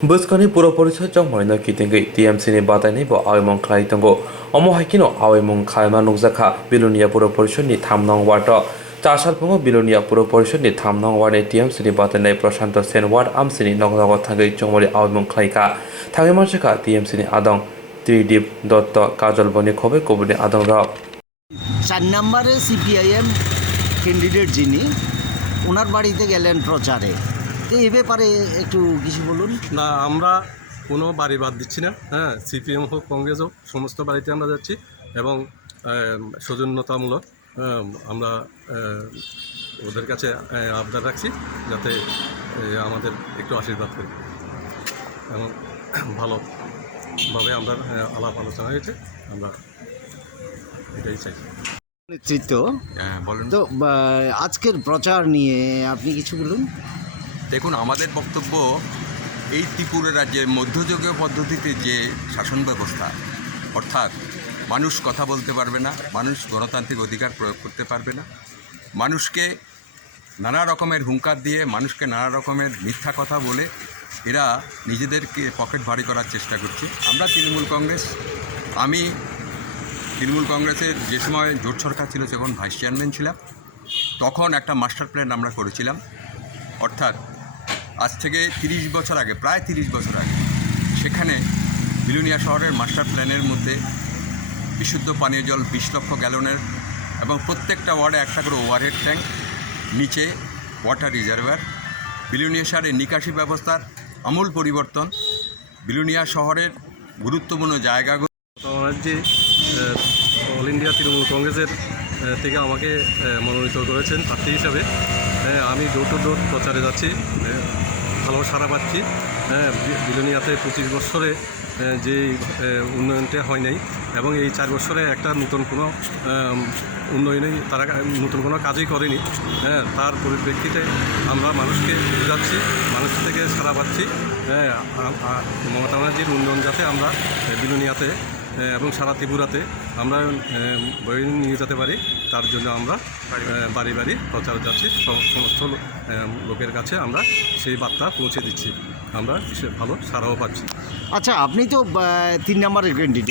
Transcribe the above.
Buskani puro police jong morino kitingi TMC ni batani bo awimong khlai tongo omo haikino awimong khaima nukjaka bilunia puro police ni thamnong wato chasal pungo bilunia puro police ni thamnong wani TMC ni batani Prashanto Sen ward amsini noknago thangai jongmori awimong khlaika thangai marsika TMC ni adong Tridip Dotto Kajol boni khobe kobuni adong rao 4 নম্বরে CPIM candidate যিনি ওনার বাড়িতে গেলেন প্রচারে তো এই ব্যাপারে একটু কিছু বলুন। না, আমরা কোনো বাড়ি বাদ দিচ্ছি না। হ্যাঁ, সিপিএম হোক কংগ্রেস হোক সমস্ত বাড়িতে আমরা যাচ্ছি এবং সৌজন্যতামূলক আমরা ওদের কাছে আবদার রাখছি যাতে আমাদের একটু আশীর্বাদ করি এবং ভালোভাবে আমরা আলাপ আলোচনা হয়েছে, আমরা এটাই চাই। নেতৃত্ব বলুন তো আজকের প্রচার নিয়ে আপনি কিছু বলুন। দেখুন, আমাদের বক্তব্য এই ত্রিপুরা রাজ্যের মধ্যযুগীয় পদ্ধতিতে যে শাসন ব্যবস্থা, অর্থাৎ মানুষ কথা বলতে পারবে না, মানুষ গণতান্ত্রিক অধিকার প্রয়োগ করতে পারবে না, মানুষকে নানা রকমের হুঙ্কার দিয়ে, মানুষকে নানা রকমের মিথ্যা কথা বলে এরা নিজেদেরকে পকেট ভারী করার চেষ্টা করছে। আমরা আমি তৃণমূল কংগ্রেসের যে সময় জোট সরকার ছিল, যখন ভাইস চেয়ারম্যান ছিলাম, তখন একটা মাস্টার প্ল্যান আমরা করেছিলাম। অর্থাৎ আজ থেকে 30 বছর আগে, প্রায় 30 বছর আগে, সেখানে বিলুনিয়া শহরের মাস্টার প্ল্যানের মধ্যে বিশুদ্ধ পানীয় জল 20 লক্ষ গ্যালনের এবং প্রত্যেকটা ওয়ার্ডে একটা করে ওভারহেড ট্যাঙ্ক, নিচে ওয়াটার রিজার্ভার, বিলুনিয়া শহরের নিকাশি ব্যবস্থার আমূল পরিবর্তন, বিলুনিয়া শহরের গুরুত্বপূর্ণ জায়গাগুলো। যে অল ইন্ডিয়া তৃণমূল কংগ্রেসের থেকে আমাকে মনোনীত করেছেন প্রার্থী হিসাবে, আমি ডোর টু ডোর প্রচারে যাচ্ছি, ভালো সাড়া পাচ্ছি। বিলুনিয়াতে 25 বছরে যে উন্নয়নটা হয় নাই এবং এই 4 বছরে একটা নতুন কোনো উন্নয়নেই তারা নতুন কোনো কাজই করেনি। তার পরিপ্রেক্ষিতে আমরা মানুষকে বোঝাচ্ছি, মানুষ থেকে সাড়া পাচ্ছি। মমতা ব্যানার্জির উন্নয়ন যাতে আমরা বিলুনিয়াতে এবং সারা ত্রিপুরাতে আমরা বয়ে নিয়ে যেতে পারি, তার জন্য আমরা বাড়ি বাড়ি প্রচার যাচ্ছি, সমস্ত লোকের কাছে আমরা সেই বার্তা পৌঁছে দিচ্ছি। আমরা ভালো সাড়াও পাচ্ছি। আচ্ছা, আপনি তো 3 নম্বরের ক্যান্ডিডেট।